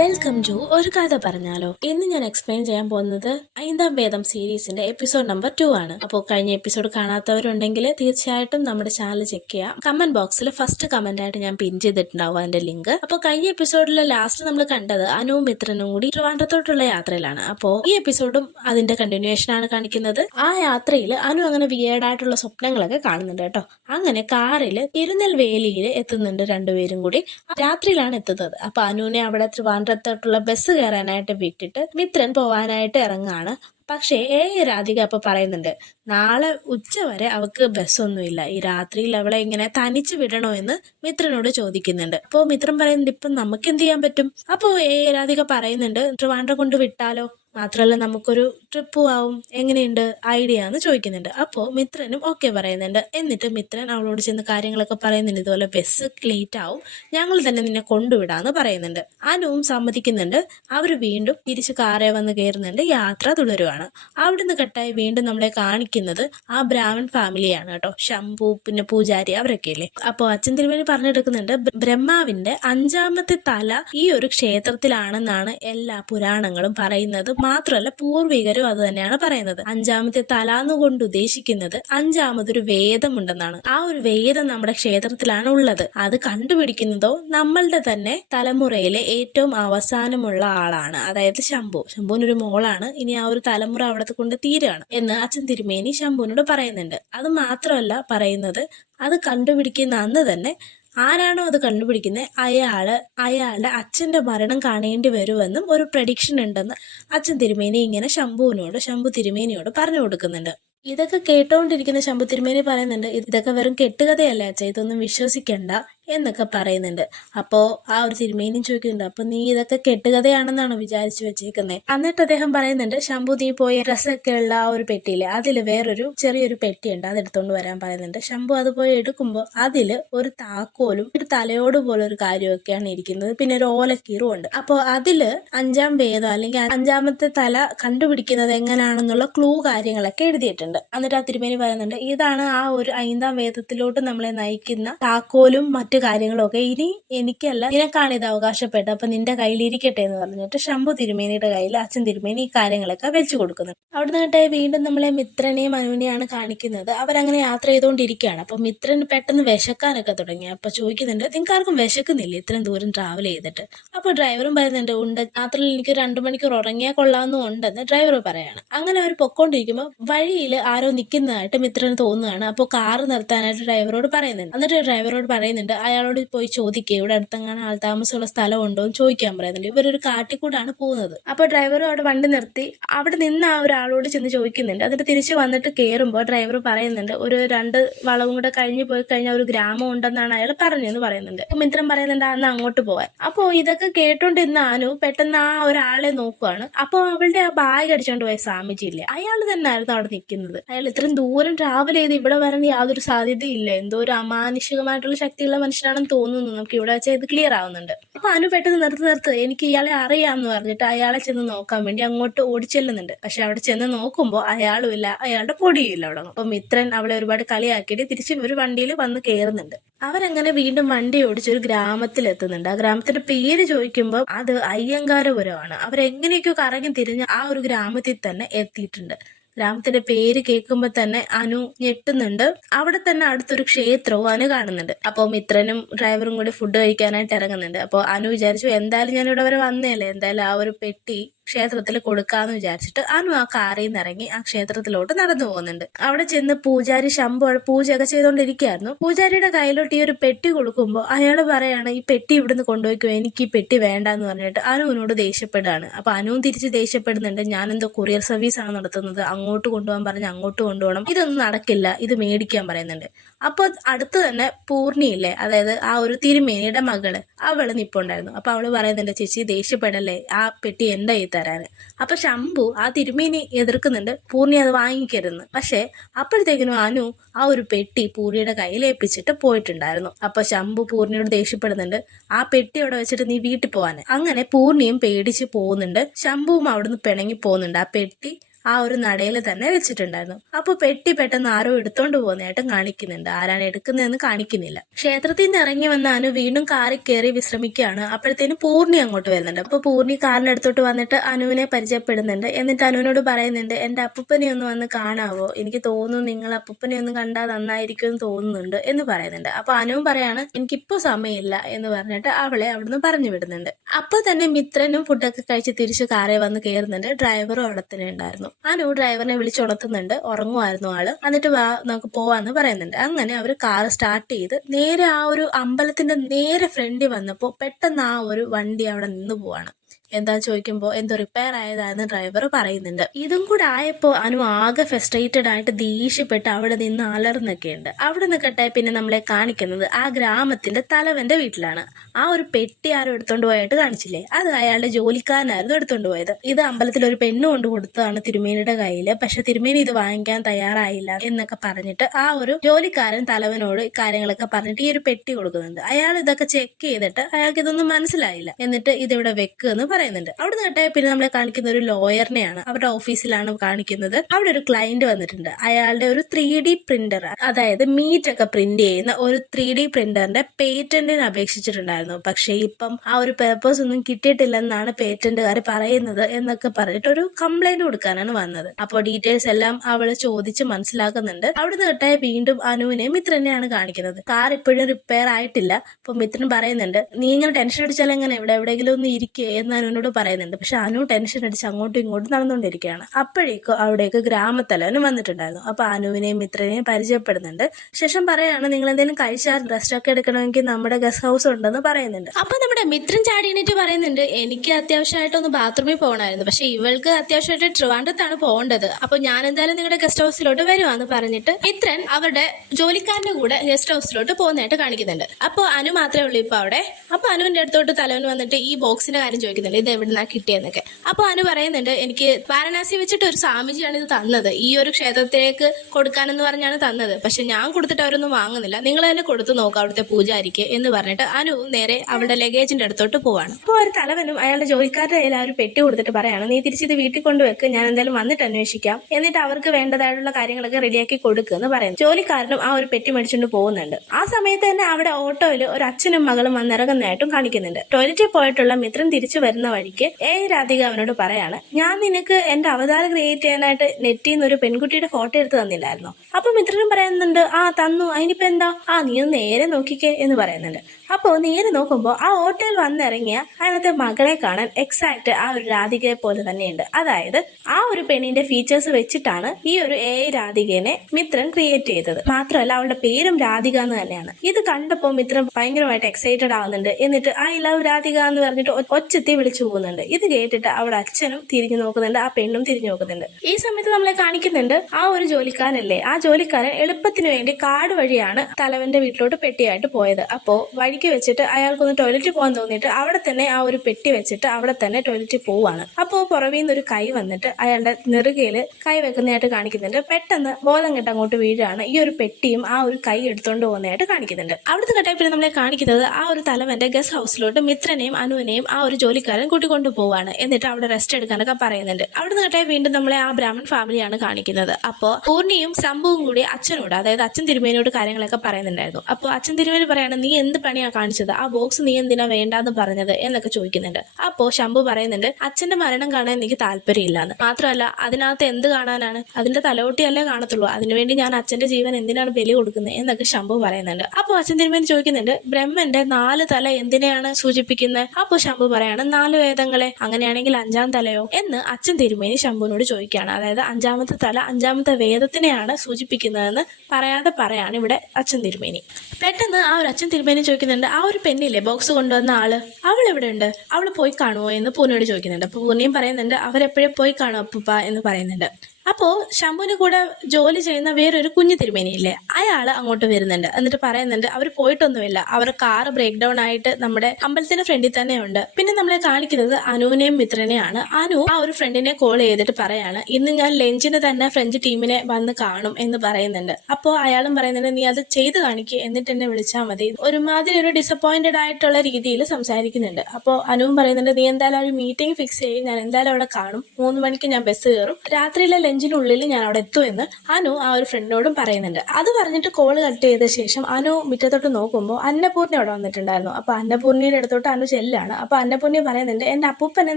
Welcome to ഒരു കഥ പറഞ്ഞാലോ. ഇന്ന് ഞാൻ എക്സ്പ്ലെയിൻ ചെയ്യാൻ പോകുന്നത് ഐന്താം വേദം സീരീസിന്റെ എപ്പിസോഡ് നമ്പർ ടു ആണ്. അപ്പോൾ കഴിഞ്ഞ എപ്പിസോഡ് കാണാത്തവരുണ്ടെങ്കിൽ തീർച്ചയായിട്ടും നമ്മുടെ ചാനൽ ചെക്ക് ചെയ്യാം. കമന്റ് ബോക്സിൽ ഫസ്റ്റ് കമന്റ് ആയിട്ട് ഞാൻ പിൻ ചെയ്തിട്ടുണ്ടാവും അതിന്റെ ലിങ്ക് അപ്പോൾ കഴിഞ്ഞ എപ്പിസോഡിൽ ലാസ്റ്റ് നമ്മൾ കണ്ടത് അനുവും മിത്രനും കൂടി ട്രിവാൻഡ്രത്തോട്ടുള്ള യാത്രയിലാണ്. അപ്പോൾ ഈ എപ്പിസോഡും അതിന്റെ കണ്ടിന്യൂവേഷൻ ആണ് കാണിക്കുന്നത്. ആ യാത്രയിൽ അനു അങ്ങനെ വിയേഡായിട്ടുള്ള സ്വപ്നങ്ങളൊക്കെ കാണുന്നുണ്ട് കേട്ടോ. അങ്ങനെ കാറിൽ തിരുനെൽവേലിയിൽ എത്തുന്നുണ്ട് രണ്ടുപേരും കൂടി. രാത്രിയിലാണ് എത്തുന്നത്. അപ്പൊ അനുവിനെ അവിടെ ട്രിവാൻഡ്രത്തോട്ടുള്ള ബസ് കയറാനായിട്ട് വിട്ടിട്ട് മിത്രൻ പോവാനായിട്ട് ഇറങ്ങാണ്. പക്ഷേ ഏ രാധിക അപ്പൊ പറയുന്നുണ്ട് നാളെ ഉച്ച വരെ അവൾക്ക് ബസ്സൊന്നുമില്ല ഈ രാത്രിയിൽ അവളെ ഇങ്ങനെ തനിച്ച് വിടണോ എന്ന് മിത്രനോട് ചോദിക്കുന്നുണ്ട്. അപ്പോ മിത്രൻ പറയുന്നുണ്ട് ഇപ്പം നമുക്ക് എന്ത് ചെയ്യാൻ പറ്റും? അപ്പോ ഏ രാധിക പറയുന്നുണ്ട് ട്രിവാൻഡ്രം കൊണ്ട് വിട്ടാലോ? മാത്രമല്ല നമുക്കൊരു ട്രിപ്പ് ആവും. എങ്ങനെയുണ്ട്? ഐഡിയ എന്ന് ചോദിക്കുന്നുണ്ട്. അപ്പോൾ മിത്രനും ഓക്കെ പറയുന്നുണ്ട്. എന്നിട്ട് മിത്രൻ അവളോട് ചെന്ന് കാര്യങ്ങളൊക്കെ പറയുന്നുണ്ട്. ഇതുപോലെ ബസ് ലേറ്റ് ആവും. ഞങ്ങൾ തന്നെ നിന്നെ കൊണ്ടുവിടാന്ന് പറയുന്നുണ്ട്. അനുവും സമ്മതിക്കുന്നുണ്ട്. അവർ വീണ്ടും തിരിച്ച് കാറെ വന്ന് കയറുന്നുണ്ട്. യാത്ര തുടരുവാണ്. അവിടുന്ന് കട്ടായി വീണ്ടും നമ്മളെ കാണിക്കുന്നത് ആ ബ്രാഹ്മൺ ഫാമിലിയാണ് കേട്ടോ. ശംഭു പിന്നെ പൂജാരി അവരൊക്കെ ഇല്ലേ? അപ്പോൾ അച്ഛൻ തിരുവേണി പറഞ്ഞെടുക്കുന്നുണ്ട് ബ്ര- ബ്രഹ്മാവിന്റെ അഞ്ചാമത്തെ തല ഈ ഒരു ക്ഷേത്രത്തിലാണെന്നാണ് എല്ലാ പുരാണങ്ങളും പറയുന്നത്. മാത്രമല്ല പൂർവികരും അത് തന്നെയാണ് പറയുന്നത്. അഞ്ചാമത്തെ തല എന്നുകൊണ്ട് ഉദ്ദേശിക്കുന്നത് അഞ്ചാമതൊരു വേദമുണ്ടെന്നാണ്. ആ ഒരു വേദം നമ്മുടെ ക്ഷേത്രത്തിലാണ് ഉള്ളത്. അത് കണ്ടുപിടിക്കുന്നതോ നമ്മളുടെ തന്നെ തലമുറയിലെ ഏറ്റവും അവസാനമുള്ള ആളാണ്. അതായത് ശംഭു. ശംഭുവിനൊരു മോളാണ്. ഇനി ആ ഒരു തലമുറ അവിടത്തെ കൊണ്ട് തീരുകയാണ് എന്ന് അച്ഛൻ തിരുമേനി ശംഭുവിനോട് പറയുന്നുണ്ട്. അത് മാത്രമല്ല പറയുന്നത് അത് കണ്ടുപിടിക്കുന്ന അന്ന് തന്നെ ആരാണോ അത് കണ്ടുപിടിക്കുന്നത് അയാൾ അയാളുടെ അച്ഛന്റെ മരണം കാണേണ്ടി വരുമെന്നും ഒരു പ്രഡിക്ഷൻ ഉണ്ടെന്ന് അച്ഛൻ തിരുമേനി ഇങ്ങനെ ശംഭുവിനോട് ശംഭു തിരുമേനിയോട് പറഞ്ഞു കൊടുക്കുന്നുണ്ട്. ഇതൊക്കെ കേട്ടോണ്ടിരിക്കുന്ന ശംഭു തിരുമേനി പറയുന്നുണ്ട് ഇതൊക്കെ വെറും കെട്ടുകഥയല്ല അച്ഛ ഇതൊന്നും വിശ്വസിക്കണ്ട. എന്നൊക്കെ പറയുന്നുണ്ട്. അപ്പോ ആ ഒരു തിരുമേനിയും ചോദിക്കുന്നുണ്ട് അപ്പൊ നീ ഇതൊക്കെ കെട്ടുകഥയാണെന്നാണോ വിചാരിച്ചു വെച്ചേക്കുന്നത് എന്നിട്ട് അദ്ദേഹം പറയുന്നുണ്ട് ശംഭു നീ പോയ ഡ്രസ്സൊക്കെ ഉള്ള ആ ഒരു പെട്ടിയിൽ അതിൽ വേറൊരു ചെറിയൊരു പെട്ടിയുണ്ട് അതെടുത്തോണ്ട് വരാൻ പറയുന്നുണ്ട്. ശംഭു അത് പോയി എടുക്കുമ്പോൾ അതിൽ ഒരു താക്കോലും ഒരു തലയോട് പോലെ ഒരു കാര്യമൊക്കെയാണ് ഇരിക്കുന്നത്. പിന്നെ ഒരു ഓലക്കീറും ഉണ്ട്. അപ്പോൾ അതിൽ അഞ്ചാം വേദം അല്ലെങ്കിൽ അഞ്ചാമത്തെ തല കണ്ടുപിടിക്കുന്നത് എങ്ങനെയാണെന്നുള്ള ക്ലൂ കാര്യങ്ങളൊക്കെ എഴുതിയിട്ടുണ്ട്. എന്നിട്ട് ആ തിരുമേനി പറയുന്നുണ്ട് ഇതാണ് ആ ഒരു ഐന്താം വേദത്തിലോട്ട് നമ്മളെ നയിക്കുന്ന താക്കോലും മറ്റു കാര്യങ്ങളും ഒക്കെ ഇനി എനിക്കല്ല നിനക്കാണ് ഇത് അവകാശപ്പെട്ടത്. അപ്പൊ നിന്റെ കയ്യിൽ ഇരിക്കട്ടെ എന്ന് പറഞ്ഞിട്ട് ശംഭു തിരുമേനിയുടെ കയ്യിൽ അച്ഛൻ തിരുമേനി ഈ കാര്യങ്ങളൊക്കെ വെച്ചു കൊടുക്കുന്നു. അവിടെ നിന്നിട്ട് വീണ്ടും നമ്മളെ മിത്രനെയും അനുവിനെയാണ് കാണിക്കുന്നത്. അവരങ്ങനെ യാത്ര ചെയ്തുകൊണ്ടിരിക്കുകയാണ്. അപ്പൊ മിത്രൻ പെട്ടെന്ന് വിശക്കാനൊക്കെ തുടങ്ങി. അപ്പൊ ചോദിക്കുന്നുണ്ട് നിങ്ങൾക്ക് ആർക്കും വിശക്കുന്നില്ല ഇത്രയും ദൂരം ട്രാവൽ ചെയ്തിട്ട്? അപ്പൊ ഡ്രൈവറും പറയുന്നുണ്ട് ഉണ്ട്. രാത്രിയിൽ എനിക്ക് രണ്ടു മണിക്കൂർ ഉറങ്ങിയാൽ കൊള്ളാമെന്നും ഉണ്ടെന്ന് ഡ്രൈവർ പറയാണ്. അങ്ങനെ അവർ പൊക്കോണ്ടിരിക്കുമ്പോൾ വഴിയിൽ ആരോ നിൽക്കുന്നതായിട്ട് മിത്രന് തോന്നുകയാണ്. അപ്പോൾ കാർ നിർത്താനായിട്ട് ഡ്രൈവറോട് പറയുന്നുണ്ട്. എന്നിട്ട് ഡ്രൈവറോട് പറയുന്നുണ്ട് അയാളോട് പോയി ചോദിക്കുക ഇവിടെ അടുത്തെങ്ങാനും ആൾ താമസമുള്ള സ്ഥലം ഉണ്ടോ എന്ന് ചോദിക്കാൻ പറയുന്നുണ്ട്. ഇവരൊരു കാട്ടിക്കൂടാണ് പോകുന്നത്. അപ്പോൾ ഡ്രൈവറും അവിടെ വണ്ടി നിർത്തി. അവിടെ നിന്ന് ആ ഒരാളോട് ചെന്ന് ചോദിക്കുന്നുണ്ട്. എന്നിട്ട് തിരിച്ചു വന്നിട്ട് കയറുമ്പോൾ ഡ്രൈവർ പറയുന്നുണ്ട് ഒരു രണ്ട് വളവും കൂടെ കഴിഞ്ഞ് പോയി കഴിഞ്ഞാൽ ഒരു ഗ്രാമം ഉണ്ടെന്നാണ് അയാൾ പറഞ്ഞതെന്ന് പറയുന്നുണ്ട്. മിത്രം പറയുന്നുണ്ട് അന്ന് അങ്ങോട്ട് പോവാൻ. അപ്പോൾ ഇതൊക്കെ കേട്ടോണ്ടിരുന്ന അനു പെട്ടെന്ന് ആ ഒരാളെ നോക്കുവാണ്. അപ്പോൾ അവളുടെ ആ ബാഗ് അടിച്ചോണ്ട് പോയ സ്വാമിജി ഇല്ലേ അയാൾ തന്നെയായിരുന്നു അവിടെ നിൽക്കുന്നത്. അയാൾ ഇത്രയും ദൂരം ട്രാവൽ ചെയ്ത് ഇവിടെ വരേണ്ട യാതൊരു സാധ്യതയില്ല എന്തോ ഒരു അമാനുഷികമായിട്ടുള്ള ശക്തിയുള്ള മനുഷ്യനാണെന്ന് തോന്നുന്നു. നമുക്ക് ഇവിടെ വെച്ചാൽ ഇത് ക്ലിയർ ആവുന്നുണ്ട്. അപ്പൊ അനു പെട്ടെന്ന് നിർത്തി നിർത്ത് എനിക്ക് ഇയാളെ അറിയാമെന്ന് പറഞ്ഞിട്ട് അയാളെ ചെന്ന് നോക്കാൻ വേണ്ടി അങ്ങോട്ട് ഓടിച്ചെല്ലുന്നുണ്ട് പക്ഷെ അവിടെ ചെന്ന് നോക്കുമ്പോൾ അയാളും ഇല്ല അയാളുടെ പൊടിയും ഇല്ല അവിടെ. അപ്പൊ മിത്രൻ അവളെ ഒരുപാട് കളിയാക്കിയിട്ട് തിരിച്ച് ഒരു വണ്ടിയിൽ വന്ന് കയറുന്നുണ്ട് അവരങ്ങനെ വീണ്ടും വണ്ടി ഓടിച്ച് ഒരു ഗ്രാമത്തിൽ എത്തുന്നുണ്ട് ആ ഗ്രാമത്തിന്റെ പേര് ചോദിക്കുമ്പോൾ അത് അയ്യങ്കാരപുരമാണ്. അവരെങ്ങനെയൊക്കെയോ കറങ്ങി തിരിഞ്ഞ് ആ ഒരു ഗ്രാമത്തിൽ തന്നെ എത്തിയിട്ടുണ്ട്. ഗ്രാമത്തിന്റെ പേര് കേൾക്കുമ്പോൾ തന്നെ അനു ഞെട്ടുന്നുണ്ട്. അവിടെ തന്നെ അടുത്തൊരു ക്ഷേത്രവും അനു കാണുന്നുണ്ട്. അപ്പോൾ മിത്രനും ഡ്രൈവറും കൂടി ഫുഡ് കഴിക്കാനായിട്ട് ഇറങ്ങുന്നുണ്ട്. അപ്പോൾ അനു വിചാരിച്ചു എന്തായാലും ഞാൻ ഇവിടെ വരെ വന്നതല്ലേ എന്തായാലും ആ ഒരു പെട്ടി ക്ഷേത്രത്തിൽ കൊടുക്കാന്ന് വിചാരിച്ചിട്ട് അനു ആ കാറിൽ നിന്ന് ഇറങ്ങി ആ ക്ഷേത്രത്തിലോട്ട് നടന്നു പോകുന്നുണ്ട്. അവിടെ ചെന്ന് പൂജാരി അവിടെ പൂജയൊക്കെ ചെയ്തുകൊണ്ടിരിക്കുകയായിരുന്നു. പൂജാരിയുടെ കയ്യിലോട്ട് ഈ ഒരു പെട്ടി കൊടുക്കുമ്പോൾ അയാൾ പറയാണ് ഈ പെട്ടി ഇവിടുന്ന് കൊണ്ടുപോയിക്കോ എനിക്ക് ഈ പെട്ടി വേണ്ട എന്ന് പറഞ്ഞിട്ട്. അനുവിനോട് ദേഷ്യപ്പെടുകയാണ്. അപ്പൊ അനുവും തിരിച്ച് ദേഷ്യപ്പെടുന്നുണ്ട് ഞാൻ എന്തോ കൊറിയർ സർവീസ് ആണ് നടത്തുന്നത് അങ്ങോട്ട് കൊണ്ടുപോകാൻ പറഞ്ഞ് അങ്ങോട്ട് കൊണ്ടുപോകണം ഇതൊന്നും നടക്കില്ല ഇത് മേടിക്കാൻ പറയുന്നുണ്ട്. അപ്പൊ അടുത്ത് തന്നെ പൂർണിയില്ലേ അതായത് ആ ഒരു തിരുമേനിയുടെ മകൾ അവൾ നിപ്പുണ്ടായിരുന്നു. അപ്പൊ അവൾ പറയുന്നുണ്ട് ചേച്ചി ദേഷ്യപ്പെടല്ലേ ആ പെട്ടി എന്താ തരാന് അപ്പൊ ശംഭു ആ തിരുമേനി എതിർക്കുന്നുണ്ട്. പൂർണി അത് വാങ്ങിക്കരുന്ന് പക്ഷെ അപ്പോഴത്തേക്കിനും അനു ആ ഒരു പെട്ടി പൂർണിയുടെ കയ്യിൽ ഏൽപ്പിച്ചിട്ട് പോയിട്ടുണ്ടായിരുന്നു. അപ്പൊ ശംഭു പൂർണിയോട് ദേഷ്യപ്പെടുന്നുണ്ട്. ആ പെട്ടി അവിടെ വെച്ചിട്ട് നീ വീട്ടിൽ പോവാന്. അങ്ങനെ പൂർണിയും പേടിച്ച് പോകുന്നുണ്ട്. ശംഭുവും അവിടുന്ന് പിണങ്ങി പോകുന്നുണ്ട്. ആ പെട്ടി ആ ഒരു നടയിൽ തന്നെ വെച്ചിട്ടുണ്ടായിരുന്നു. അപ്പോൾ പെട്ടി പെട്ടെന്ന് ആരോ എടുത്തോണ്ട് പോകുന്നതായിട്ടും കാണിക്കുന്നുണ്ട്. ആരാണ് എടുക്കുന്നതെന്ന് കാണിക്കുന്നില്ല. ക്ഷേത്രത്തിൽ നിന്ന് ഇറങ്ങി വന്ന അനു വീണ്ടും കാറിൽ കയറി വിശ്രമിക്കുകയാണ്. അപ്പോഴത്തേനും പൂർണി അങ്ങോട്ട് വരുന്നുണ്ട്. അപ്പോൾ പൂർണി കാറിനടുത്തോട്ട് വന്നിട്ട് അനുവിനെ പരിചയപ്പെടുന്നുണ്ട്. എന്നിട്ട് അനുവിനോട് പറയുന്നുണ്ട് എന്റെ അപ്പൂപ്പനെ ഒന്ന് വന്ന് കാണാവോ? എനിക്ക് തോന്നുന്നു നിങ്ങൾ അപ്പൂപ്പനെ ഒന്ന് കണ്ടാൽ നന്നായിരിക്കും എന്ന് തോന്നുന്നുണ്ട് എന്ന് പറയുന്നുണ്ട്. അപ്പോൾ അനുവും പറയാണ് എനിക്കിപ്പോൾ സമയമില്ല എന്ന് പറഞ്ഞിട്ട് അവളെ അവിടുന്ന് പറഞ്ഞു വിടുന്നുണ്ട്. അപ്പോൾ തന്നെ മിത്രനും ഫുഡൊക്കെ കഴിച്ച് തിരിച്ച് കാറിൽ വന്ന് കയറുന്നുണ്ട്. ഡ്രൈവറും അവിടെ തന്നെ ഉണ്ടായിരുന്നു. അനു ഡ്രൈവറിനെ വിളിച്ചുണർത്തുന്നുണ്ട് ഉറങ്ങുമായിരുന്നു ആൾ. എന്നിട്ട് വാ നമുക്ക് പോവാന്ന് പറയുന്നുണ്ട്. അങ്ങനെ അവർ കാർ സ്റ്റാർട്ട് ചെയ്ത് നേരെ ആ ഒരു അമ്പലത്തിന്റെ നേരെ ഫ്രണ്ടിൽ വന്നപ്പോൾ പെട്ടെന്ന് ആ ഒരു വണ്ടി അവിടെ നിന്ന് പോവാണ്. എന്താ ചോദിക്കുമ്പോൾ എന്തോ റിപ്പയർ ആയതാണെന്ന് ഡ്രൈവർ പറയുന്നുണ്ട്. ഇതും കൂടെ ആയപ്പോൾ അനു ആകെ ഫ്രസ്ട്രേറ്റഡ് ആയിട്ട് ദേഷ്യപ്പെട്ട് അവിടെ നിന്ന് അലർന്നൊക്കെ ഉണ്ട് അവിടെ നിൽക്കട്ടെ പിന്നെ നമ്മളെ കാണിക്കുന്നത് ആ ഗ്രാമത്തിന്റെ തലവന്റെ വീട്ടിലാണ്. ആ ഒരു പെട്ടി ആരും എടുത്തോണ്ട് പോയായിട്ട് കാണിച്ചില്ലേ? അത് അയാളുടെ ജോലിക്കാരനായിരുന്നു എടുത്തോണ്ട് പോയത്. ഇത് അമ്പലത്തിൽ ഒരു പെണ്ണ് കൊണ്ട് കൊടുത്തതാണ് തിരുമേനിയുടെ കയ്യിൽ പക്ഷെ തിരുമേനി ഇത് വാങ്ങിക്കാൻ തയ്യാറായില്ല എന്നൊക്കെ പറഞ്ഞിട്ട് ആ ഒരു ജോലിക്കാരൻ തലവനോട് കാര്യങ്ങളൊക്കെ പറഞ്ഞിട്ട് ഈ ഒരു പെട്ടി കൊടുക്കുന്നുണ്ട്. അയാൾ ഇതൊക്കെ ചെക്ക് ചെയ്തിട്ട് അയാൾക്ക് ഇതൊന്നും മനസ്സിലായില്ല. എന്നിട്ട് ഇതിവിടെ വെക്കുക എന്ന് പറയുന്നുണ്ട്. അവിടെ നിന്നിട്ട് പിന്നെ നമ്മളെ കാണിക്കുന്ന ഒരു ലോയറിനെയാണ് അവരുടെ ഓഫീസിലാണ് കാണിക്കുന്നത്. അവിടെ ഒരു ക്ലയന്റ് വന്നിട്ടുണ്ട്. അയാളുടെ ഒരു ത്രീ ഡി പ്രിന്റർ അതായത് മീറ്റ് ഒക്കെ പ്രിന്റ് ചെയ്യുന്ന ഒരു ത്രീ ഡി പ്രിന്ററിന്റെ പേറ്റന്റിന് അപേക്ഷിച്ചിട്ടുണ്ടായിരുന്നു. പക്ഷേ ഇപ്പം ആ ഒരു പേപ്പേഴ്സ് ഒന്നും കിട്ടിയിട്ടില്ലെന്നാണ് പേറ്റന്റുകാർ പറയുന്നത് എന്നൊക്കെ പറഞ്ഞിട്ട് ഒരു കംപ്ലൈന്റ് കൊടുക്കാനാണ് വന്നത്. അപ്പോൾ ഡീറ്റെയിൽസ് എല്ലാം അവൾ ചോദിച്ച് മനസ്സിലാക്കുന്നുണ്ട്. അവിടെ നിന്നിട്ട് വീണ്ടും അനുവിനെ മിത്രനെയാണ് കാണിക്കുന്നത്. കാർ ഇപ്പോഴും റിപ്പയർ ആയിട്ടില്ല. അപ്പൊ മിത്രൻ പറയുന്നുണ്ട് നീ ഇങ്ങനെ ടെൻഷൻ അടിച്ചാൽ എങ്ങനെ? ഇവിടെ എവിടെയെങ്കിലും ഒന്ന് ഇരിക്കേ എന്ന് അനുവിനോട് പറയുന്നുണ്ട്. പക്ഷെ അനു ടെൻഷൻ അടിച്ച് അങ്ങോട്ടും ഇങ്ങോട്ടും നടന്നുകൊണ്ടിരിക്കുകയാണ്. അപ്പോഴേക്കും അവിടേക്ക് ഗ്രാമത്തലവന് വന്നിട്ടുണ്ടായിരുന്നു. അപ്പൊ അനുവിനെയും മിത്രനെയും പരിചയപ്പെടുന്നുണ്ട്. ശേഷം പറയാണ് നിങ്ങൾ എന്തെങ്കിലും കഴിച്ചാൽ റെസ്റ്റ് ഒക്കെ എടുക്കണമെങ്കിൽ നമ്മുടെ ഗസ്റ്റ് ഹൗസ് ഉണ്ടെന്ന് പറയുന്നുണ്ട്. അപ്പൊ നമ്മുടെ മിത്രൻ ചാടിയണിട്ട് പറയുന്നുണ്ട് എനിക്ക് അത്യാവശ്യമായിട്ടൊന്ന് ബാത്റൂമിൽ പോകണമായിരുന്നു. പക്ഷെ ഇവൾക്ക് അത്യാവശ്യമായിട്ട് ട്രിവാൻഡത്താണ് പോകേണ്ടത്. അപ്പൊ ഞാൻ എന്തായാലും നിങ്ങളുടെ ഗസ്റ്റ് ഹൗസിലോട്ട് വരുവാന്ന് പറഞ്ഞിട്ട് മിത്രൻ അവരുടെ ജോലിക്കാരന്റെ കൂടെ ഗസ്റ്റ് ഹൗസിലോട്ട് പോകുന്നതായിട്ട് കാണിക്കുന്നുണ്ട്. അപ്പോൾ അനു മാത്രമേ ഉള്ളൂ ഇപ്പൊ അവിടെ. അപ്പൊ അനുവിന്റെ അടുത്തോട്ട് തലവൻ വന്നിട്ട് ഈ ബോക്സിന്റെ കാര്യം ചോദിക്കുന്നുണ്ട്. ഇത് എവിടുന്നാ കിട്ടിയെന്നൊക്കെ. അപ്പൊ അനു പറയുന്നുണ്ട് എനിക്ക് വാരണാസി വെച്ചിട്ട് ഒരു സ്വാമിജിയാണ് ഇത് തന്നത്. ഈ ഒരു ക്ഷേത്രത്തിലേക്ക് കൊടുക്കാനെന്ന് പറഞ്ഞാണ് തന്നത്. പക്ഷെ ഞാൻ കൊടുത്തിട്ട് അവരൊന്നും വാങ്ങുന്നില്ല. നിങ്ങൾ തന്നെ കൊടുത്തു നോക്കാം അവിടുത്തെ പൂജാരിക്ക് എന്ന് പറഞ്ഞിട്ട് അനു നേരെ അവളുടെ ലഗേജിന്റെ അടുത്തോട്ട് പോവാണ്. അപ്പോൾ ഒരു തലവനും അയാളുടെ ജോലിക്കാരുടെ കയ്യിൽ ആ ഒരു പെട്ടി കൊടുത്തിട്ട് പറയാണ് നീ തിരിച്ചിത് വീട്ടിൽ കൊണ്ടുവെക്ക് ഞാൻ എന്തായാലും വന്നിട്ട് അന്വേഷിക്കാം. എന്നിട്ട് അവർക്ക് വേണ്ടതായിട്ടുള്ള കാര്യങ്ങളൊക്കെ റെഡിയാക്കി കൊടുക്കുക എന്ന് പറയുന്നു. ജോലിക്കാരനും ആ ഒരു പെട്ടി മേടിച്ചുകൊണ്ട് പോകുന്നുണ്ട്. ആ സമയത്ത് തന്നെ അവിടെ ഓട്ടോയിൽ ഒരു അച്ഛനും മകളും വന്നിറങ്ങുന്നതായിട്ടും കാണിക്കുന്നുണ്ട്. ടോയ്ലറ്റിൽ പോയിട്ടുള്ള മിത്രം തിരിച്ചു വരുന്ന വഴിക്ക് എ രാധിക അവനോട് പറയാണ് ഞാൻ നിനക്ക് എന്റെ അവതാരം ക്രിയേറ്റ് ചെയ്യാനായിട്ട് നെറ്റിൽ നിന്ന് ഒരു പെൺകുട്ടിയുടെ ഫോട്ടോ എടുത്ത് തന്നില്ലായിരുന്നോ? അപ്പൊ മിത്രനും പറയുന്നുണ്ട് ആ തന്നു. അതിനിപ്പോ എന്താ? ആ നീ ഒന്ന് നേരെ നോക്കിക്കേ എന്ന് പറയുന്നുണ്ട്. അപ്പോൾ നേരെ നോക്കുമ്പോൾ ആ ഓട്ടോയിൽ വന്നിറങ്ങിയ അതിനകത്തെ മകളെ കാണാൻ എക്സാക്ട് ആ ഒരു രാധികയെ പോലെ തന്നെയുണ്ട്. അതായത് ആ ഒരു പെണ്ണിന്റെ ഫീച്ചേഴ്സ് വെച്ചിട്ടാണ് ഈ ഒരു എ രാധികനെ മിത്രൻ ക്രിയേറ്റ് ചെയ്തത്. മാത്രമല്ല അവളുടെ പേരും രാധിക എന്ന് തന്നെയാണ്. ഇത് കണ്ടപ്പോൾ മിത്രൻ ഭയങ്കരമായിട്ട് എക്സൈറ്റഡ് ആവുന്നുണ്ട്. എന്നിട്ട് ഐ ലവ് രാധിക എന്ന് പറഞ്ഞിട്ട് ഒച്ചത്തി വിളിച്ചു പോകുന്നുണ്ട്. ഇത് കേട്ടിട്ട് അവിടെ അച്ഛനും തിരിഞ്ഞു നോക്കുന്നുണ്ട് ആ പെണ്ണും തിരിഞ്ഞു നോക്കുന്നുണ്ട്. ഈ സമയത്ത് നമ്മളെ കാണിക്കുന്നുണ്ട് ആ ഒരു ജോലിക്കാരനല്ലേ? ആ ജോലിക്കാരൻ എളുപ്പത്തിന് വേണ്ടി കാട് വഴിയാണ് തലവന്റെ വീട്ടിലോട്ട് പെട്ടിയായിട്ട് പോയത്. അപ്പോ വഴിക്ക് വെച്ചിട്ട് അയാൾക്കൊന്ന് ടോയ്ലറ്റിൽ പോകാൻ തോന്നിയിട്ട് അവിടെ തന്നെ ആ ഒരു പെട്ടി വെച്ചിട്ട് അവിടെ തന്നെ ടോയ്ലറ്റിൽ പോവാണ്. അപ്പോൾ പുറവിൽ നിന്ന് ഒരു കൈ വന്നിട്ട് അയാളുടെ നെറുകയിൽ കൈ വെക്കുന്നതായിട്ട് കാണിക്കുന്നുണ്ട്. പെട്ടെന്ന് ബോധം കെട്ട് അങ്ങോട്ട് വീഴാണ് ഈ ഒരു പെട്ടിയും ആ ഒരു കൈ എടുത്തുകൊണ്ട് പോകുന്നതായിട്ട് കാണിക്കുന്നുണ്ട്. അവിടുത്തെ കട്ടായി പിന്നെ നമ്മളെ കാണിക്കുന്നത് ആ ഒരു തലവന്റെ ഗസ്റ്റ് ഹൗസിലോട്ട് മിത്രനെയും അനുവിനെയും ആ ഒരു ജോലിക്കാരൻ കൂട്ടിക്കൊണ്ടു പോവാണ്. എന്നിട്ട് അവിടെ റെസ്റ്റ് എടുക്കാനൊക്കെ പറയുന്നുണ്ട്. അവിടുന്ന് കട്ടായി വീണ്ടും നമ്മളെ ആ ബ്രാഹ്മൺ ഫാമിലിയാണ് കാണിക്കുന്നത്. അപ്പോൾ പൂർണിയും സംഭവവും കൂടി അച്ഛനോട് അതായത് അച്ഛൻ തിരുമേനോട് കാര്യങ്ങളൊക്കെ പറയുന്നുണ്ടായിരുന്നു. അപ്പോൾ അച്ഛൻ തിരുമേനി പറയാണ് നീ എന്ത് പണിയാ കാണിച്ചത്. ആ ബോക്സ് നീ എന്തിനാ വേണ്ടാന്ന് പറഞ്ഞത്? എന്നൊക്കെ ചോദിക്കുന്നുണ്ട്. അപ്പോ ശംഭു പറയുന്നുണ്ട് അച്ഛന്റെ മരണം കാണാൻ എനിക്ക് താല്പര്യമില്ലാന്ന്. മാത്രമല്ല അതിനകത്ത് എന്ത് കാണാനാണ്? അതിന്റെ തലവൊട്ടിയല്ലേ കാണത്തുള്ളൂ. അതിനുവേണ്ടി ഞാൻ അച്ഛന്റെ ജീവൻ എന്തിനാണ് ബലി കൊടുക്കുന്നത്? എന്നൊക്കെ ശംഭു പറയുന്നുണ്ട്. അപ്പോൾ അച്ഛൻ തിരുമേനി ചോദിക്കുന്നുണ്ട് ബ്രഹ്മന്റെ നാല് തല എന്തിനെയാണ് സൂചിപ്പിക്കുന്നത് അപ്പോൾ ശംഭു പറയാണ് നാല് വേദങ്ങളെ. അങ്ങനെയാണെങ്കിൽ അഞ്ചാം തലയോ? എന്ന് അച്ഛൻ തിരുമേനി ശംഭുവിനോട് ചോദിക്കുകയാണ്. അതായത് അഞ്ചാമത്തെ തല അഞ്ചാമത്തെ വേദത്തിനെയാണ് സൂചിപ്പിക്കുന്നതെന്ന് പറയാതെ പറയാണ് ഇവിടെ അച്ഛൻ തിരുമേനി. പെട്ടെന്ന് ആ ഒരു അച്ഛൻ തിരുമേനി ചോദിക്കുന്നുണ്ട് ആ ഒരു പെണ്ണില്ലേ? ബോക്സ് കൊണ്ടുവന്ന ആൾ? അവൾ എവിടെ ഉണ്ട് അവൾ പോയി കാണുമോ എന്ന് പൂനയോട് ചോദിക്കുന്നുണ്ട്. അപ്പോൾ പൂനയും പറയുന്നുണ്ട് അവരെപ്പോഴും പോയി കാണും അപ്പൂപ്പ എന്ന് പറയുന്നുണ്ട്. അപ്പോ ശംഭുവിന് കൂടെ ജോലി ചെയ്യുന്ന വേറൊരു കുഞ്ഞു തിരുമേനിയില്ലേ? അയാൾ അങ്ങോട്ട് വരുന്നുണ്ട്. എന്നിട്ട് പറയുന്നുണ്ട് അവർ പോയിട്ടൊന്നുമില്ല. അവർ കാർ ബ്രേക്ക് ഡൗൺ ആയിട്ട് നമ്മുടെ അമ്പലത്തിന്റെ ഫ്രണ്ടിൽ തന്നെ ഉണ്ട് പിന്നെ നമ്മളെ കാണിക്കുന്നത് അനുവിനെയും മിത്രനെയാണ്. അനു ആ ഒരു ഫ്രണ്ടിനെ കോൾ ചെയ്തിട്ട് പറയാണ് ഇന്ന് ഞാൻ ലഞ്ചിന് തന്നെ ഫ്രഞ്ച് ടീമിനെ വന്ന് കാണും എന്ന് പറയുന്നുണ്ട്. അപ്പോ അയാളും പറയുന്നുണ്ട് നീ അത് ചെയ്ത് കാണിക്കുക എന്നിട്ട് എന്നെ വിളിച്ചാൽ മതി. ഒരുമാതിരി ഒരു ഡിസപ്പോയിന്റഡ് ആയിട്ടുള്ള രീതിയിൽ സംസാരിക്കുന്നുണ്ട്. അപ്പോ അനുവും പറയുന്നുണ്ട് നീ എന്തായാലും ഒരു മീറ്റിംഗ് ഫിക്സ് ചെയ്യും. ഞാൻ എന്തായാലും അവിടെ കാണും. മൂന്ന് മണിക്ക് ഞാൻ ബസ് കയറും. രാത്രിയിലെ ലഞ്ചിനുള്ളിൽ ഞാൻ അവിടെ എത്തുമെന്ന് അനു ആ ഒരു ഫ്രണ്ടിനോടും പറയുന്നുണ്ട്. അത് പറഞ്ഞിട്ട് കോൾ കട്ട് ചെയ്ത ശേഷം അനു മുറ്റത്തോട്ട് നോക്കുമ്പോൾ അന്നപൂർണി അവിടെ വന്നിട്ടുണ്ടായിരുന്നു. അപ്പൊ അന്നപൂർണിയുടെ അടുത്തോട്ട് അനു ചെല്ലാണ്. അപ്പൊ അന്നപൂർണി പറയുന്നുണ്ട് എന്റെ അപ്പൂപ്പനെ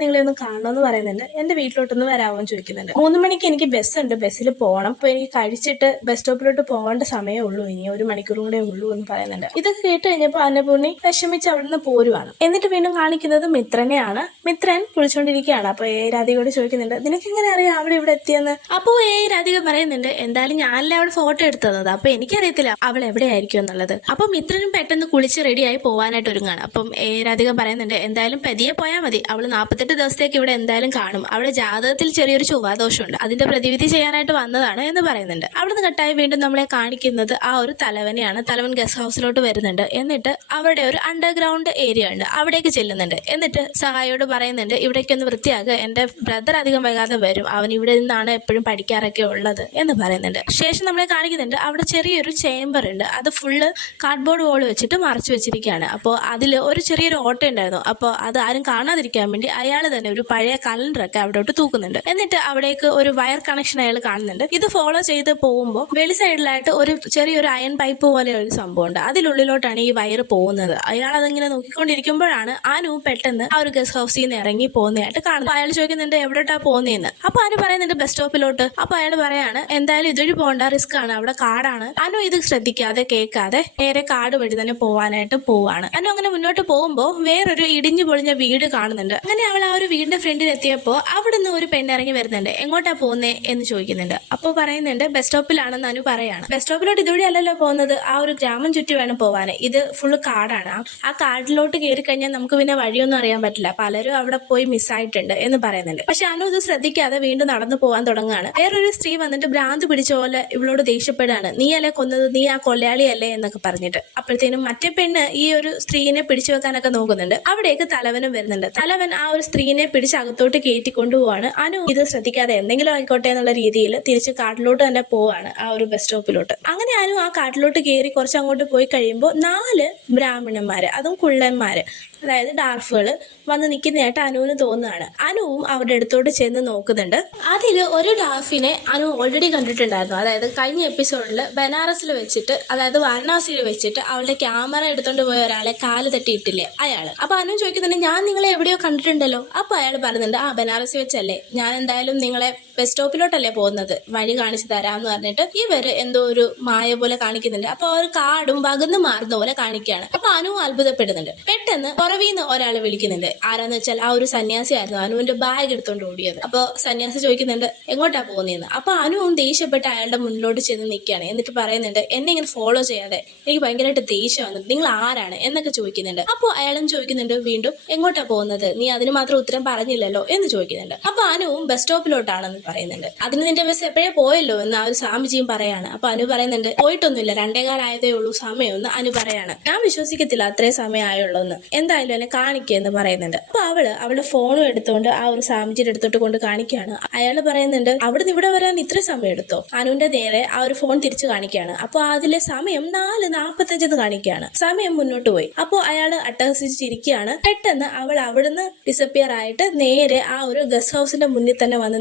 നിങ്ങളെ ഒന്ന് കാണണമെന്ന് പറയുന്നുണ്ട്. എന്റെ വീട്ടിലോട്ടൊന്ന് വരാമോ ചോദിക്കുന്നുണ്ട്. മൂന്ന് മണിക്ക് എനിക്ക് ബസ് ഉണ്ട് ബസ്സിൽ പോകണം അപ്പൊ എനിക്ക് കഴിച്ചിട്ട് ബസ് സ്റ്റോപ്പിലോട്ട് പോകേണ്ട സമയമേ ഉള്ളൂ. ഇനി ഒരു മണിക്കൂർ കൂടെ ഉള്ളൂ എന്ന് പറയുന്നുണ്ട്. ഇതൊക്കെ കേട്ട് കഴിഞ്ഞപ്പോൾ അന്നപൂർണി വിഷമിച്ച് അവിടുന്ന് പോരുവാണ്. എന്നിട്ട് വീണ്ടും കാണിക്കുന്നത് മിത്രനെയാണ്. മിത്രൻ കുളിച്ചോണ്ടിരിക്കുകയാണ്. അപ്പൊ ഏ രാധികയോട് ചോദിക്കുന്നുണ്ട് നിനക്ക് എങ്ങനെ അറിയാം അവിടെ ഇവിടെ എത്തിയെന്ന്? അപ്പോ ഏ രാധിക പറയുന്നുണ്ട് എന്തായാലും ഞാനല്ലേ അവൾ ഫോട്ടോ എടുത്തത്. അപ്പൊ എനിക്കറിയത്തില്ല അവൾ എവിടെയായിരിക്കും എന്നുള്ളത്. അപ്പൊ മിത്രനും പെട്ടെന്ന് കുളിച്ച് റെഡിയായി പോവാനായിട്ട് ഒരുങ്ങാണ്. അപ്പം ഏ രാധിക പറയുന്നുണ്ട് എന്തായാലും പതിയെ പോയാൽ മതി. അവൾ നാൽപ്പത്തെട്ട് ദിവസത്തേക്ക് ഇവിടെ എന്തായാലും കാണും. അവിടെ ജാതകത്തിൽ ചെറിയൊരു ചൊവ്വാദോഷമുണ്ട്. അതിന്റെ പ്രതിവിധി ചെയ്യാനായിട്ട് വന്നതാണ് എന്ന് പറയുന്നുണ്ട്. അവിടുന്ന് കട്ടായി വീണ്ടും നമ്മളെ കാണിക്കുന്നത് ആ ഒരു തലവനെയാണ്. തലവൻ ഗസ്റ്റ് ഹൗസിലോട്ട് വരുന്നുണ്ട്. എന്നിട്ട് അവിടെ ഒരു അണ്ടർഗ്രൗണ്ട് ഏരിയ ഉണ്ട്. അവിടേക്ക് ചെല്ലുന്നുണ്ട്. എന്നിട്ട് സഹായിയോട് പറയുന്നുണ്ട് ഇവിടേക്ക് ഒന്ന് വൃത്തിയാക്കുക എന്റെ ബ്രദർ അധികം വൈകാതെ വരും. അവൻ ഇവിടെ നിന്നാണ് എപ്പോഴും പഠിക്കാറൊക്കെ ഉള്ളത് എന്ന് പറയുന്നുണ്ട്. ശേഷം നമ്മളെ കാണിക്കുന്നുണ്ട് അവിടെ ചെറിയൊരു ചേംബർ ഉണ്ട്. അത് ഫുള്ള് കാർഡ്ബോർഡ് വോൾ വെച്ചിട്ട് മറച്ചു വെച്ചിരിക്കുകയാണ്. അപ്പോൾ അതിൽ ഒരു ചെറിയൊരു ഓട്ടം ഉണ്ടായിരുന്നു. അപ്പോൾ അത് ആരും കാണാതിരിക്കാൻ വേണ്ടി അയാൾ തന്നെ ഒരു പഴയ കലണ്ടറൊക്കെ അവിടോട്ട് തൂക്കുന്നുണ്ട്. എന്നിട്ട് അവിടേക്ക് ഒരു വയർ കണക്ഷൻ അയാൾ കാണുന്നുണ്ട്. ഇത് ഫോളോ ചെയ്ത് പോകുമ്പോൾ വെളി സൈഡിലായിട്ട് ഒരു ചെറിയൊരു അയൺ പൈപ്പ് പോലെ ഒരു സംഭവമുണ്ട്. അതിനുള്ളിലോട്ടാണ് ഈ വയർ പോകുന്നത്. അയാൾ അതിങ്ങനെ നോക്കിക്കൊണ്ടിരിക്കുമ്പോഴാണ് അനു പെട്ടെന്ന് ആ ഒരു ഗസ്റ്റ് ഹൗസിൽ നിന്ന് ഇറങ്ങി പോകുന്നതായിട്ട് കാണുന്നത്. അയാൾ ചോദിക്കുന്നുണ്ട് എവിടോട്ടാ പോകുന്നതെന്ന് അപ്പൊ അനു പറയുന്നുണ്ട് ബസ് സ്റ്റോപ്പിലോട്ട് അപ്പൊ അയാൾ പറയാണ് എന്തായാലും ഇതൊരു പോകണ്ട. റിസ്ക് ആണ്. അവിടെ കാടാണ്. അനു ഇത് ശ്രദ്ധിക്കാതെ കേൾക്കാതെ നേരെ കാട് വഴി തന്നെ പോവാനായിട്ട് പോവാണ്. അനു അങ്ങനെ മുന്നോട്ട് പോകുമ്പോൾ വേറൊരു ഇടിഞ്ഞു പൊളിഞ്ഞ വീട് കാണുന്നുണ്ട്. അങ്ങനെ അവൾ ആ ഒരു വീടിന്റെ ഫ്രണ്ടിൽ എത്തിയപ്പോൾ നിന്ന് ഒരു പെണ്ണിറങ്ങി വരുന്നുണ്ട്. എങ്ങോട്ടാ പോകുന്നേ? എന്ന് ചോദിക്കുന്നുണ്ട്. അപ്പോൾ പറയുന്നുണ്ട് ബസ് സ്റ്റോപ്പിലാണെന്ന് അനു പറയാണ്. ബസ് സ്റ്റോപ്പിലോട്ട് ഇതുവഴി അല്ലല്ലോ പോകുന്നത്. ആ ഒരു ഗ്രാമം ചുറ്റി വേണം പോവാൻ ഇത് ഫുള്ള് കാടാണ്. ആ- കാടിലോട്ട് കയറി കഴിഞ്ഞാൽ നമുക്ക് പിന്നെ വഴിയൊന്നും അറിയാൻ പറ്റില്ല. പലരും അവിടെ പോയി മിസ്സായിട്ടുണ്ട് എന്ന് പറയുന്നുണ്ട്. പക്ഷെ അനു ഇത് ശ്രദ്ധിക്കാതെ വീണ്ടും നടന്നു പോകാൻ തുടങ്ങുകയാണ് വേറൊരു സ്ത്രീ വന്നിട്ട് ഭ്രാന്ത് പിടിച്ച പോലെ ഇവളോട് ദേഷ്യപ്പെടാണ്. നീ അല്ലേ കൊന്നത്? നീ ആ കൊലയാളിയല്ലേ? എന്നൊക്കെ പറഞ്ഞിട്ട്. അപ്പോഴത്തേനും മറ്റേ പെണ്ണ് ഈ ഒരു സ്ത്രീനെ പിടിച്ചു വെക്കാനൊക്കെ നോക്കുന്നുണ്ട്. അവിടേക്ക് തലവനും വരുന്നുണ്ട്. തലവൻ ആ ഒരു സ്ത്രീനെ പിടിച്ച് അകത്തോട്ട് കയറ്റി കൊണ്ടുപോവാണ് അനു ഇത് ശ്രദ്ധിക്കാതെ എന്തെങ്കിലും ആയിക്കോട്ടെ എന്നുള്ള രീതിയിൽ തിരിച്ച് കാട്ടിലോട്ട് തന്നെ പോവാണ് ആ ഒരു ബസ് സ്റ്റോപ്പിലോട്ട്. അങ്ങനെ അനു ആ കാട്ടിലോട്ട് കയറി കുറച്ച് അങ്ങോട്ട് പോയി കഴിയുമ്പോൾ നാല് ബ്രാഹ്മണന്മാര് അതും കുള്ളന്മാര് അതായത് ഡാർഫുകൾ വന്ന് നിൽക്കുന്നതായിട്ട് അനുവിന് തോന്നുകയാണ്. അനുവും അവരുടെ അടുത്തോട്ട് ചെന്ന് നോക്കുന്നുണ്ട്. അതിൽ ഒരു ഡാർഫിനെ അനു ഓൾറെഡി കണ്ടിട്ടുണ്ടായിരുന്നു. അതായത് കഴിഞ്ഞ എപ്പിസോഡിൽ ബനാറസിൽ വെച്ചിട്ട് അതായത് വാരണാസിയിൽ വെച്ചിട്ട് അവളുടെ ക്യാമറ എടുത്തോണ്ട് പോയ ഒരാളെ കാൽ തട്ടിയിട്ടില്ലേ? അയാൾ അപ്പൊ അനു ചോദിക്കുന്നുണ്ട് ഞാൻ നിങ്ങളെ എവിടെയോ കണ്ടിട്ടുണ്ടല്ലോ? അപ്പൊ അയാൾ പറയുന്നുണ്ട് ആ ബനാറസിൽ വെച്ചല്ലേ. ഞാൻ എന്തായാലും നിങ്ങളെ ബസ് സ്റ്റോപ്പിലോട്ടല്ലേ പോകുന്നത്? വഴി കാണിച്ചു തരാമെന്ന് പറഞ്ഞിട്ട് ഇവർ എന്തോ ഒരു മായ പോലെ കാണിക്കുന്നുണ്ട്. അപ്പൊ ഒരു കാടും വകന്ന് മാറുന്ന പോലെ കാണിക്കുകയാണ്. അപ്പൊ അനു അത്ഭുതപ്പെടുന്നുണ്ട്. പെട്ടെന്ന് പുറവീന്ന് ഒരാൾ വിളിക്കുന്നുണ്ട്. ആരാന്ന് വെച്ചാൽ ആ ഒരു സന്യാസി ആയിരുന്നു അനുവിന്റെ ബാഗ് എടുത്തോണ്ട് ഓടിയത്. അപ്പൊ സന്യാസി ചോദിക്കുന്നുണ്ട് എങ്ങോട്ടാ പോകുന്നതെന്ന് അപ്പൊ അനുവും ദേഷ്യപ്പെട്ട് അയാളുടെ മുന്നിലോട്ട് ചെന്ന് നിൽക്കുകയാണ് എന്നിട്ട് പറയുന്നുണ്ട് എന്നെ ഇങ്ങനെ ഫോളോ ചെയ്യാതെ എനിക്ക് ഭയങ്കരമായിട്ട് ദേഷ്യം വന്നു നിങ്ങൾ ആരാണ്? എന്നൊക്കെ ചോദിക്കുന്നുണ്ട്. അപ്പോൾ അയാളും ചോദിക്കുന്നുണ്ട് വീണ്ടും എങ്ങോട്ടാ പോകുന്നത്? നീ അതിന് മാത്രം ഉത്തരം പറഞ്ഞില്ലല്ലോ? എന്ന് ചോദിക്കുന്നുണ്ട്. അപ്പൊ അനുവും ബസ് സ്റ്റോപ്പിലോട്ടാണെന്ന് പറയുന്നുണ്ട്. അതിന് നിന്റെ ബസ് എപ്പോഴേ പോയല്ലോ എന്ന് ആ ഒരു സ്വാമിജിയും പറയാണ്. അപ്പൊ അനു പറയുന്നുണ്ട് പോയിട്ടൊന്നുമില്ല രണ്ടേകാലായതേ ഉള്ളൂ സമയം എന്ന് അനു പറയാണ്. ഞാൻ വിശ്വസിക്കത്തില്ല അത്രയും സമയമായുള്ളൂ എന്ന് എന്തായാലും എന്നെ കാണിക്കുക പറയുന്നുണ്ട്. അപ്പൊ അവൾ അവളുടെ ഫോണും എടുത്തുകൊണ്ട് ആ ഒരു സ്വാമിജിയുടെ അടുത്തോട്ട് കൊണ്ട് കാണിക്കുകയാണ് അയാൾ പറയുന്നുണ്ട് അവിടുന്ന് ഇവിടെ വരാൻ ഇത്ര സമയം എടുത്തോ അനുവിന്റെ നേരെ ആ ഒരു ഫോൺ തിരിച്ചു കാണിക്കുകയാണ് അപ്പൊ അതിലെ സമയം നാല് നാപ്പത്തഞ്ചെന്ന് കാണിക്കുകയാണ് സമയം മുന്നോട്ട് പോയി. അപ്പോൾ അയാൾ അട്ടഹസിച്ചിരിക്കുകയാണ്. പെട്ടെന്ന് അവൾ അവിടുന്ന് ഡിസപ്പിയർ ആയിട്ട് നേരെ ആ ഒരു ഗസ്റ്റ് ഹൗസിന്റെ മുന്നിൽ തന്നെ വന്ന്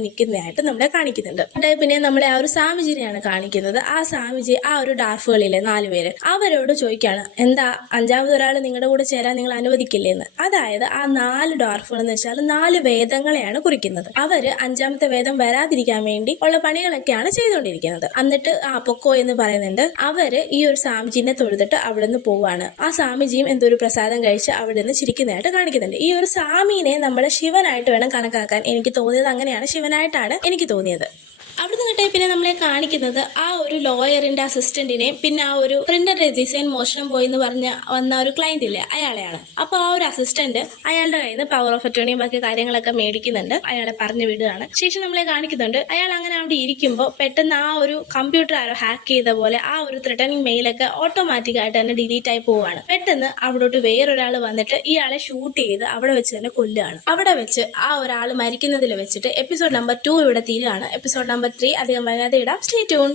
നിൽക്കുന്നതായിട്ട് നമ്മളെ കാണിക്കുന്നുണ്ട്. എന്നിട്ട് പിന്നെ നമ്മളെ ആ ഒരു സ്വാമിജിനെയാണ് കാണിക്കുന്നത്. ആ സ്വാമിജി ആ ഒരു ഡാർഫുകളിലെ നാലുപേര് അവരോട് ചോദിക്കുകയാണ് എന്താ അഞ്ചാമത് ഒരാൾ നിങ്ങളുടെ കൂടെ ചേരാൻ നിങ്ങൾ അനുവദിക്കില്ലേന്ന്? അതായത് ആ നാല് ഡാർഫുകൾ എന്ന് വെച്ചാൽ നാല് വേദങ്ങളെയാണ് കുറിക്കുന്നത്. അവർ അഞ്ചാമത്തെ വേദം വരാതിരിക്കാൻ വേണ്ടി ഉള്ള പണികളൊക്കെയാണ് ചെയ്തുകൊണ്ടിരിക്കുന്നത്. എന്നിട്ട് ആ പൊക്കോ എന്ന് പറയുന്നുണ്ട്. അവർ ഈ ഒരു സ്വാമിജിനെ തൊഴുതിട്ട് അവിടെ നിന്ന് പോവാണ്. ആ സ്വാമിജിയും എന്തോ ഒരു പ്രസാദം കഴിച്ച് അവിടെ നിന്ന് ചിരിക്കുന്നതായിട്ട് കാണിക്കുന്നുണ്ട്. ഈ ഒരു സ്വാമിനെ നമ്മുടെ ശിവനായിട്ട് വേണം കണക്കാക്കാൻ. എനിക്ക് തോന്നിയത് അങ്ങനെയാണ്. ശിവനായിട്ടാണ് എനിക്ക് തോന്നിയത്. അവിടുന്ന് കിട്ടിയ പിന്നെ നമ്മളെ കാണിക്കുന്നത് ആ ഒരു ലോയറിന്റെ അസിസ്റ്റന്റിനെയും പിന്നെ ആ ഒരു പ്രിന്ററിന്റെ ഡിസൈൻ മോഷണം പോയി എന്ന് പറഞ്ഞ വന്ന ഒരു ക്ലയന്റ് ഇല്ലേ അയാളെയാണ്. അപ്പോൾ ആ ഒരു അസിസ്റ്റന്റ് അയാളുടെ കയ്യിൽ നിന്ന് പവർ ഓഫ് അറ്റോണിയും ബാക്കി കാര്യങ്ങളൊക്കെ മേടിക്കുന്നുണ്ട്. അയാളെ പറഞ്ഞു വിടുകയാണ്. ശേഷം നമ്മളെ കാണിക്കുന്നുണ്ട്. അയാൾ അങ്ങനെ അവിടെ ഇരിക്കുമ്പോൾ പെട്ടെന്ന് ആ ഒരു കമ്പ്യൂട്ടർ ആരോ ഹാക്ക് ചെയ്ത പോലെ ആ ഒരു ത്രിട്ടണിങ് മെയിലൊക്കെ ഓട്ടോമാറ്റിക് ആയിട്ട് തന്നെ ഡിലീറ്റ് ആയി പോവുകയാണ്. പെട്ടെന്ന് അവിടോട്ട് വേറൊരാൾ വന്നിട്ട് ഇയാളെ ഷൂട്ട് ചെയ്ത് അവിടെ വെച്ച് തന്നെ കൊല്ലുകയാണ്. അവിടെ വെച്ച് ആ ഒരാൾ മരിക്കുന്നതിൽ വെച്ചിട്ട് എപ്പിസോഡ് നമ്പർ ടു ഇവിടെ തീരുകയാണ്. എപ്പിസോഡ് നമ്പർ ത്രീ അധികം വൈകാതെ ഇടാം. Stay tune